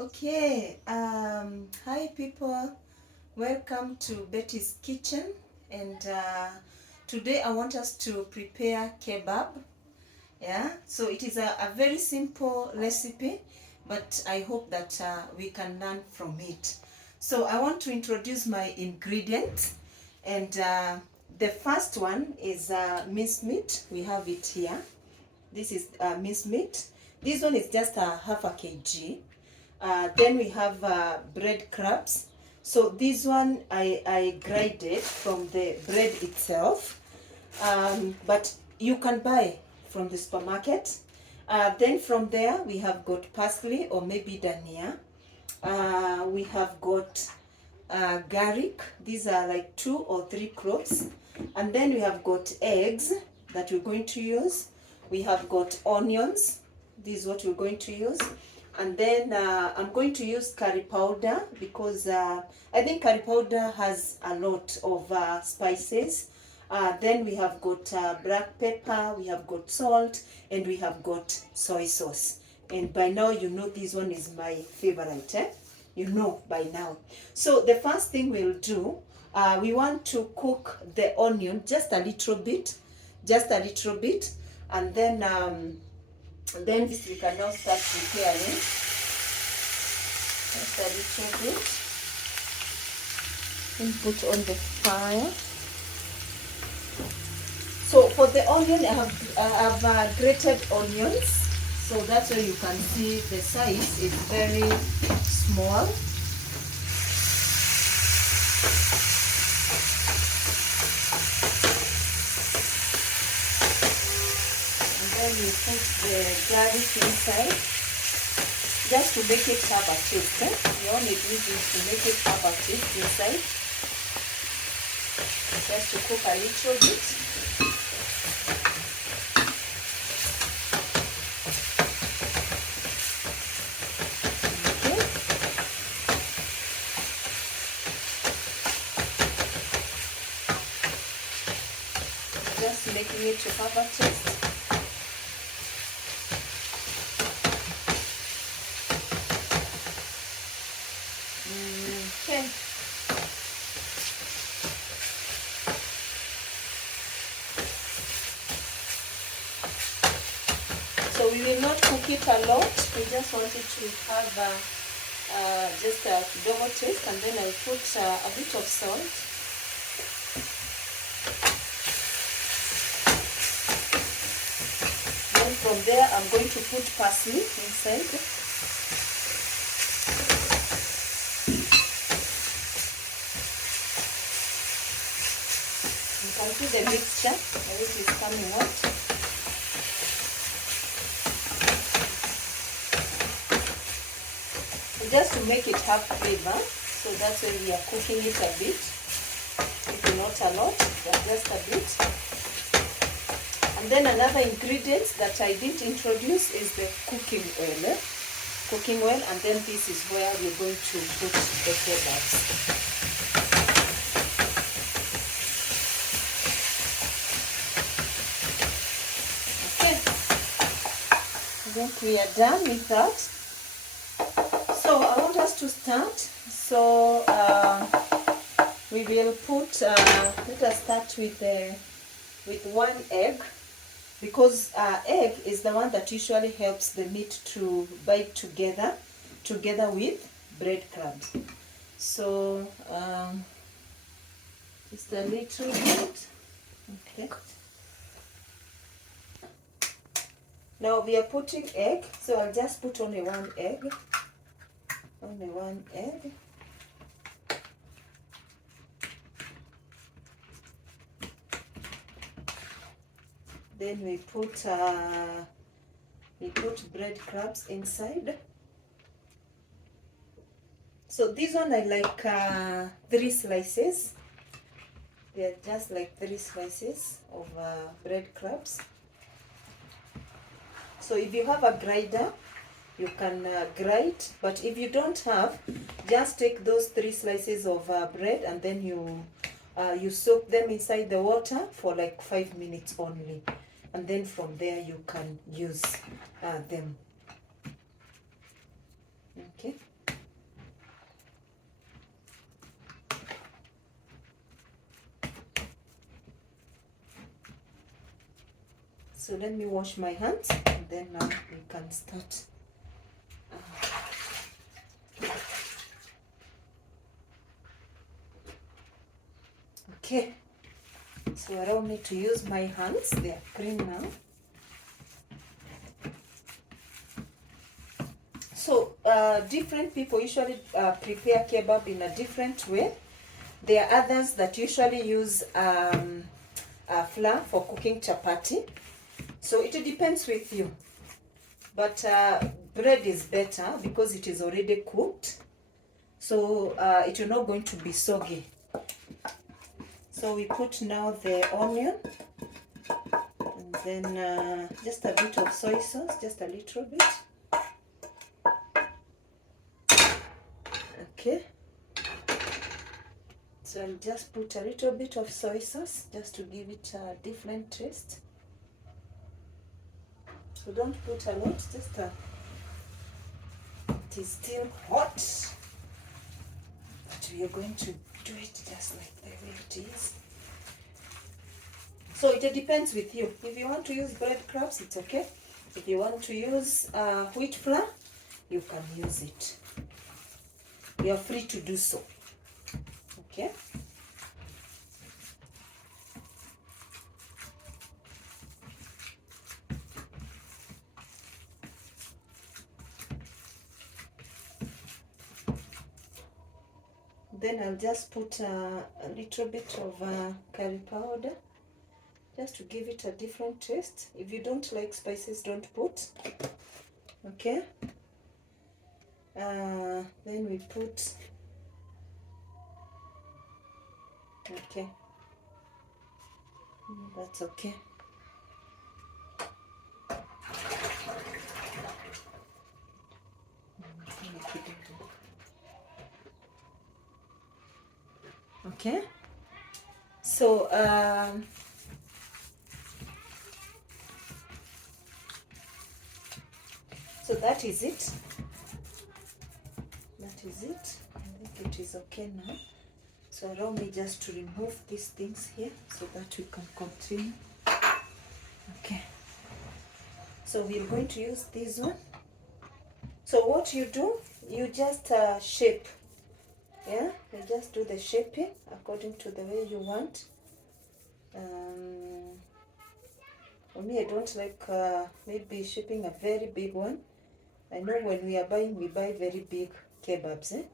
Okay, hi people, welcome to Betty's Kitchen, and today I want us to prepare kebab. Yeah, so it is a very simple recipe, but I hope that we can learn from it. So I want to introduce my ingredients, and the first one is minced meat. We have it here. This is minced meat. This one is just a half a kg. Then we have bread crabs. So this one I grinded from the bread itself, but you can buy from the supermarket. Then from there we have got parsley or maybe dania. We have got garlic. These are like 2 or 3 cloves. And then we have got eggs that we're going to use. We have got onions. This is what we're going to use. And then I'm going to use curry powder because I think curry powder has a lot of spices. Then we have got black pepper, we have got salt, and we have got soy sauce. And by now you know this one is my favorite. You know by now. So the first thing we'll do, we want to cook the onion just a little bit, and then this we can now start preparing. Just a little bit. And put on the fire. So for the onion, I have grated onions. So that's why you can see the size is very small. And then you put the garlic inside, just to make it have a taste. The only reason is to make it have a taste inside. Just to cook a little bit. Okay. Just making it to have a taste. Okay. So we will not cook it a lot. We just want it to have just a double taste, and then I'll put a bit of salt. Then from there I'm going to put parsley inside. You can see the mixture, it is coming out. Just to make it have flavor, so that's why we are cooking it a bit. If not a lot, but just a bit. And then another ingredient that I didn't introduce is the cooking oil. And then this is where we're going to put the kebabs. Okay, I think we are done with that. So I want us to start. So we will put. Let us start with 1 egg, because egg is the one that usually helps the meat to bite together with breadcrumbs. So just a little bit. Okay. Now we are putting egg. So I'll just put only 1 egg. Only 1 egg. Then we put breadcrumbs inside. So this one I like 3 slices. They're just like 3 slices of breadcrumbs. So if you have a grinder, you can grind, but if you don't have, just take those 3 slices of bread and then you soak them inside the water for like 5 minutes only, and then from there you can use them. Okay. So let me wash my hands and then we can start. Okay, so allow me to use my hands. They are clean now. So different people usually prepare kebab in a different way. There are others that usually use flour for cooking chapati. So it depends with you. But bread is better because it is already cooked. So it will not going to be soggy. So we put now the onion. And then just a bit of soy sauce, just a little bit. Okay. So I'll just put a little bit of soy sauce just to give it a different taste. So don't put a lot, just it is still hot. But we are going to do it just like the way it is. So it depends with you. If you want to use breadcrumbs, it's okay. If you want to use wheat flour, you can use it. You are free to do so. Okay. Then I'll just put a little bit of curry powder just to give it a different taste. If you don't like spices, don't put. Okay. Then we put. Okay. That's okay. Okay. So so that is it. That is it. I think it is okay now. So allow me just to remove these things here so that we can continue. Okay. So we're going to use this one. So what you do, you just shape. Yeah, you just do the shaping according to the way you want. For me, I don't like maybe shaping a very big one. I know when we are buying, we buy very big kebabs, eh?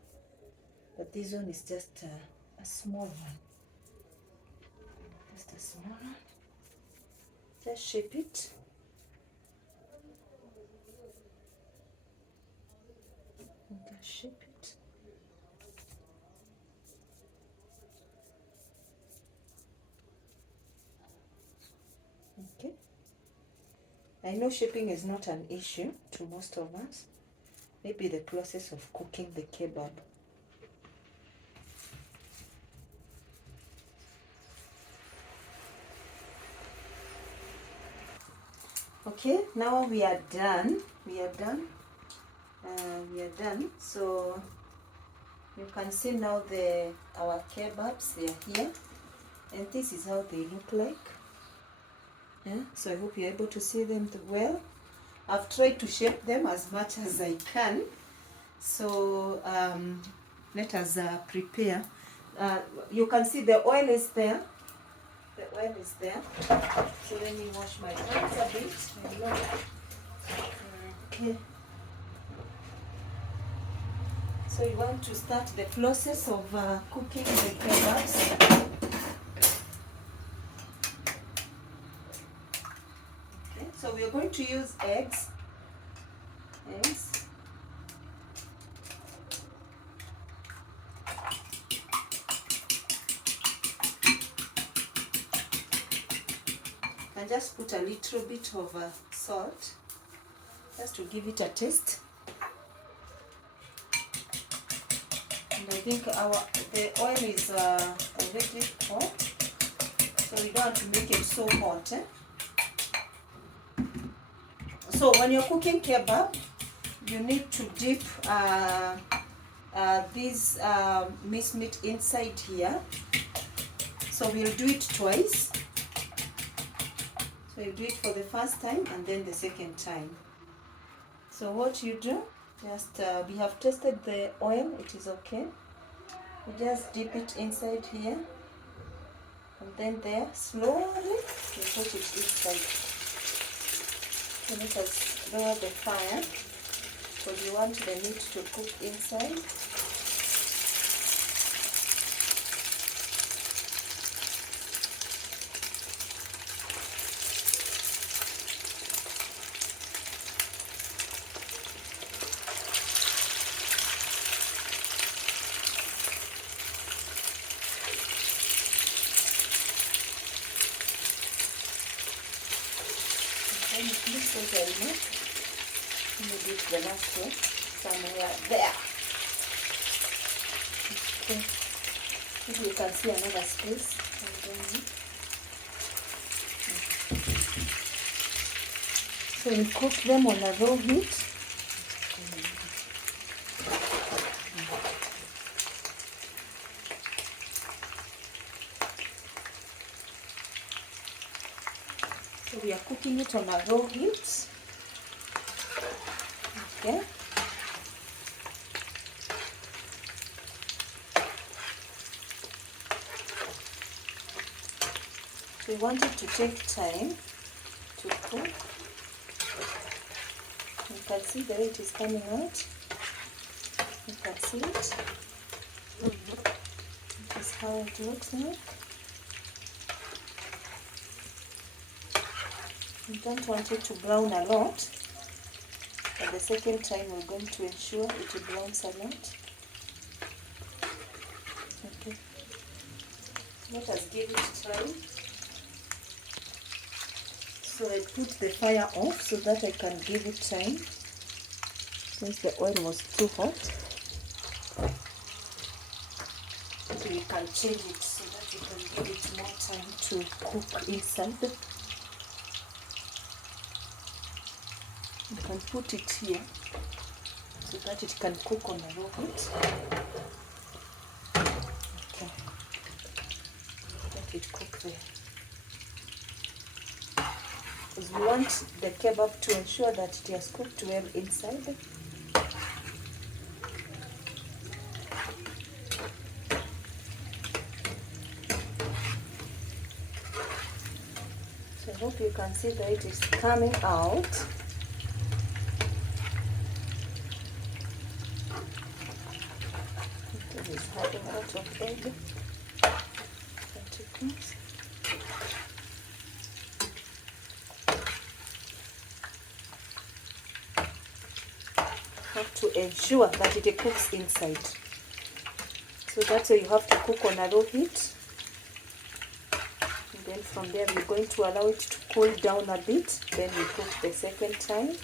But this one is just a small one. Just a small one. Just shape it. Just shape it. Okay. I know shaping is not an issue to most of us. Maybe the process of cooking the kebab. Okay, now we are done. We are done. So you can see now our kebabs. They are here, and this is how they look like. Yeah. So I hope you're able to see them well. I've tried to shape them as much as I can. So let us prepare. You can see the oil is there. The oil is there. So let me wash my hands a bit. Okay. So you want to start the process of cooking the kebabs. Okay. So we are going to use eggs. And just put a little bit of salt just to give it a taste. And I think the oil is already hot, so we don't have to make it so hot. So when you're cooking kebab, you need to dip this minced meat inside here. So we'll do it twice. So you do it for the first time and then the second time. So what you do, just we have tested the oil, it is okay. You just dip it inside here, and then there, slowly you put it inside. So let us lower the fire, because you want the meat to cook inside. And then it looks like I know. Let me dip the last one somewhere there. Okay. Maybe you can see another space. So we cook them on a low heat. So we are cooking it on a low heat. Okay. We want it to take time to cook. You can see the way it is coming out. You can see it. This is how it looks like. You don't want it to brown a lot. But the second time we're going to ensure it browns a lot. Okay. Let us give it time. So I put the fire off so that I can give it time, since the oil was too hot. So you can change it so that you can give it more time to cook inside. You can put it here so that it can cook on a low heat. Okay. Let it cook there. Because we want the kebab to ensure that it has cooked well inside. So I hope you can see that it is coming out. It is having a lot of egg. Have to ensure that it cooks inside. So that's why you have to cook on a low heat. And then from there we're going to allow it to cool down a bit. Then we cook the second time.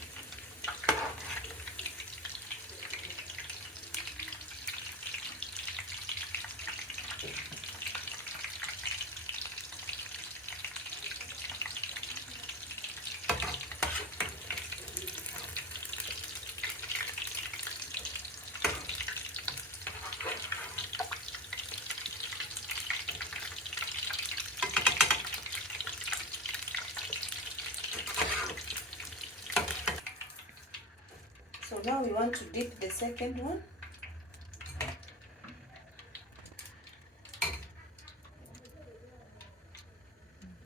So now we want to dip the second one.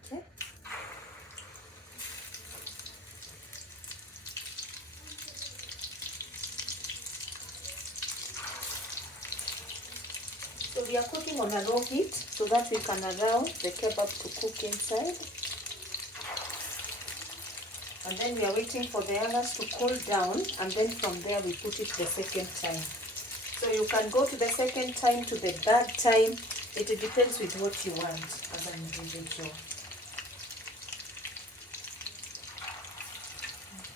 Okay. So we are cooking on a low heat so that we can allow the kebab to cook inside. And then we are waiting for the others to cool down, and then from there we put it the second time. So you can go to the second time, to the third time. It depends with what you want as an individual.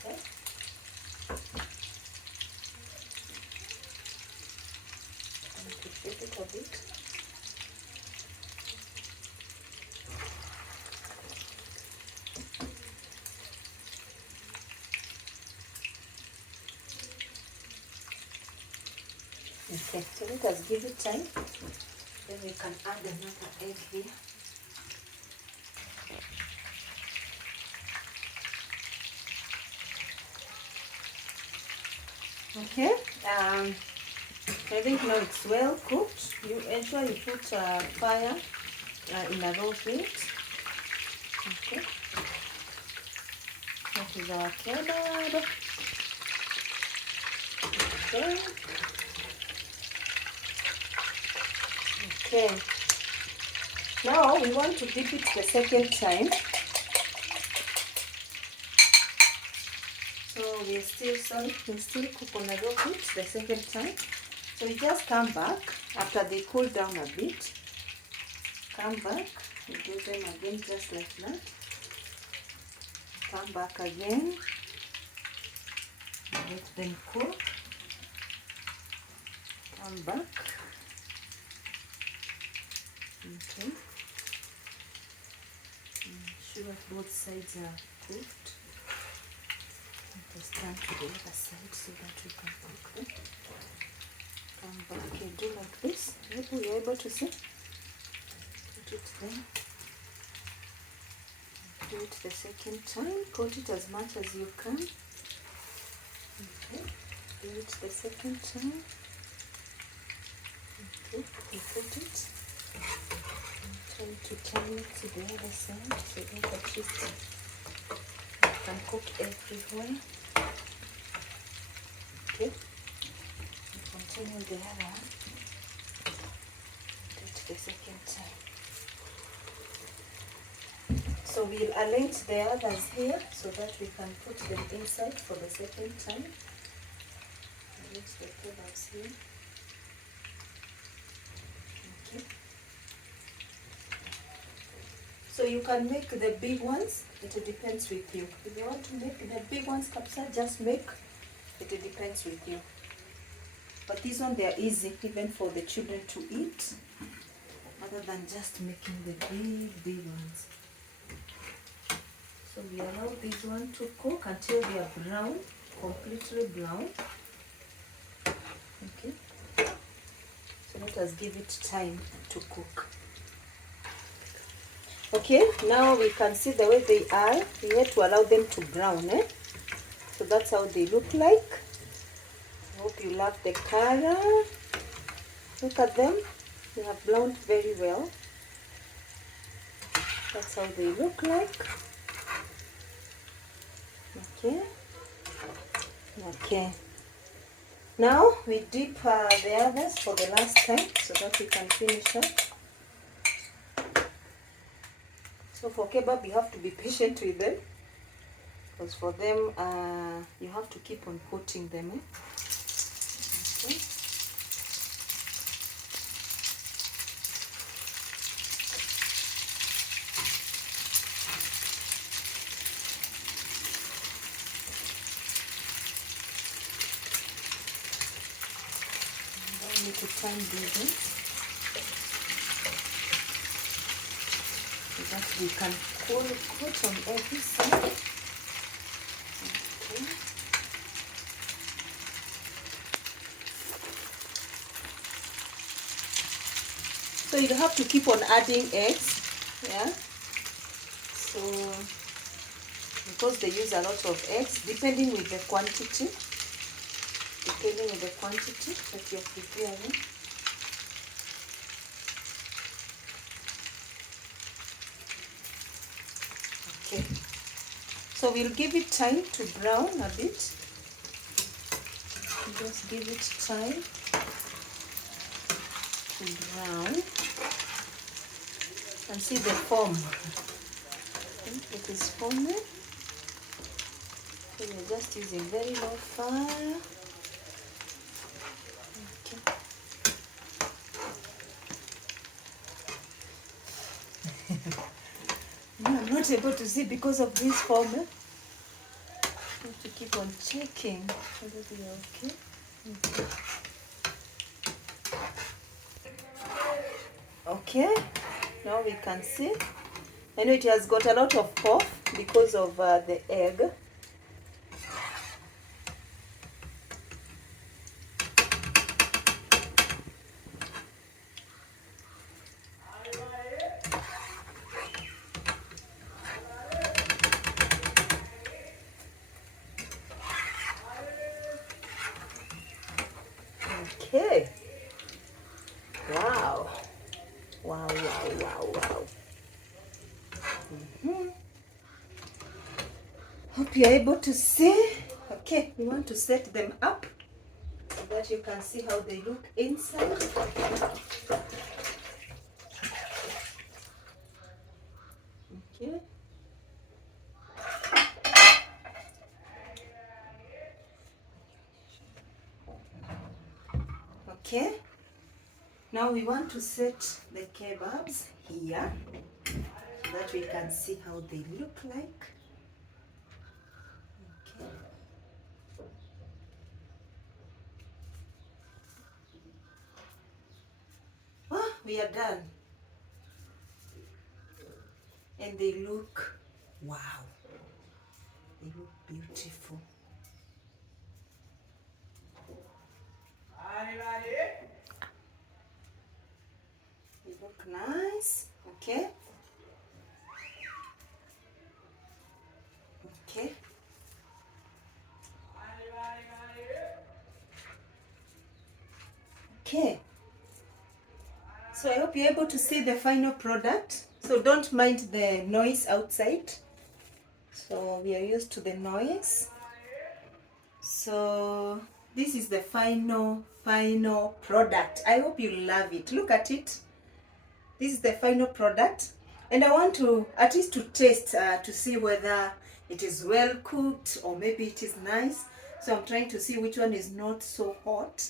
Okay. And to flip it a bit. Okay, so let us give it time. Then we can add another egg here. Okay, I think now it's well cooked. You ensure you put fire in a low heat. Okay, that is our kebab. Okay. Okay. Now we want to dip it the second time. So we still cook on a low heat the second time. So we just come back after they cool down a bit. Come back, we do them again just like that. Come back again. Let them cook. Come back. Okay. Sure both sides are cooked. Let us turn to the other side so that we can cook them. Come back and do like this. Maybe you're able to see. Put it there. Do it the second time. Coat it as much as you can. Okay. Do it the second time. Okay. You put it. Try to turn it to the other side so that at least you can cook everywhere. Okay. Continue the other one. Do it the second time. So we'll arrange the others here so that we can put them inside for the second time. Arrange the kebabs here. Okay. So you can make the big ones. It depends with you. If you want to make the big ones, kapsa, just make. It depends with you. But these ones, they are easy even for the children to eat, other than just making the big ones. So we allow this one to cook until they are brown, completely brown. Okay. So let us give it time to cook. Okay, now we can see the way they are. We have to allow them to brown, eh? So that's how they look like. I hope you love the color. Look at them. They have browned very well. That's how they look like. Okay. Okay. Now we dip the others for the last time so that we can finish up. So for kebab, you have to be patient with them, because for them, you have to keep on coating them. Eh? Okay. Need to turn these in so that we can coat on every side. Okay. So you have to keep on adding eggs, yeah. So because they use a lot of eggs, depending with the quantity. Depending on the quantity that you're preparing. Okay. So we'll give it time to brown a bit. Just give it time to brown. And see the foam. It is foaming. So we're just using very low fire. I'm not able to see because of this foam. I have to keep on checking whether they are okay. Okay, now we can see. I know it has got a lot of puff because of the egg. Okay. Wow. Wow, wow, wow, wow. Hope you're able to see. Okay, we want to set them up so that you can see how they look inside. Okay. Okay. Now we want to set the kebabs here so that we can see how they look like. Okay. Ah, we are done. And they look, wow, they look beautiful. They look nice. Okay. Okay. Okay. So I hope you're able to see the final product. So don't mind the noise outside. So we are used to the noise. So this is the final product. I hope you love it. Look at it. This is the final product. And I want to at least to taste to see whether it is well cooked or maybe it is nice. So I'm trying to see which one is not so hot.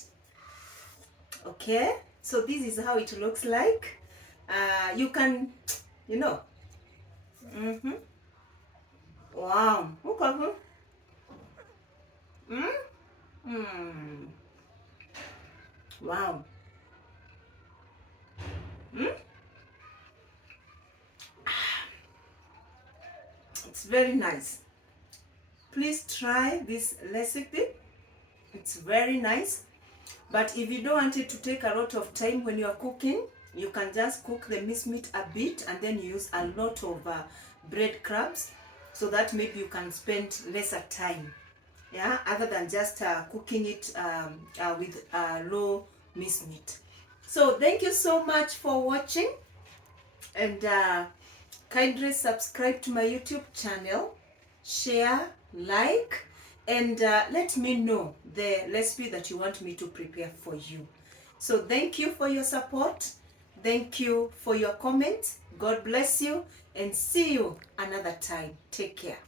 Okay, so this is how it looks like. You can, you know. Wow. Okay. Mm? Mm. Wow. Mm? It's very nice. Please try this recipe. It's very nice. But if you don't want it to take a lot of time when you are cooking, you can just cook the minced meat a bit and then use a lot of breadcrumbs so that maybe you can spend lesser time. Yeah, other than just cooking it with low minced meat. So thank you so much for watching, and kindly subscribe to my YouTube channel, share, like, and let me know the recipe that you want me to prepare for you. So thank you for your support. Thank you for your comments. God bless you, and see you another time. Take care.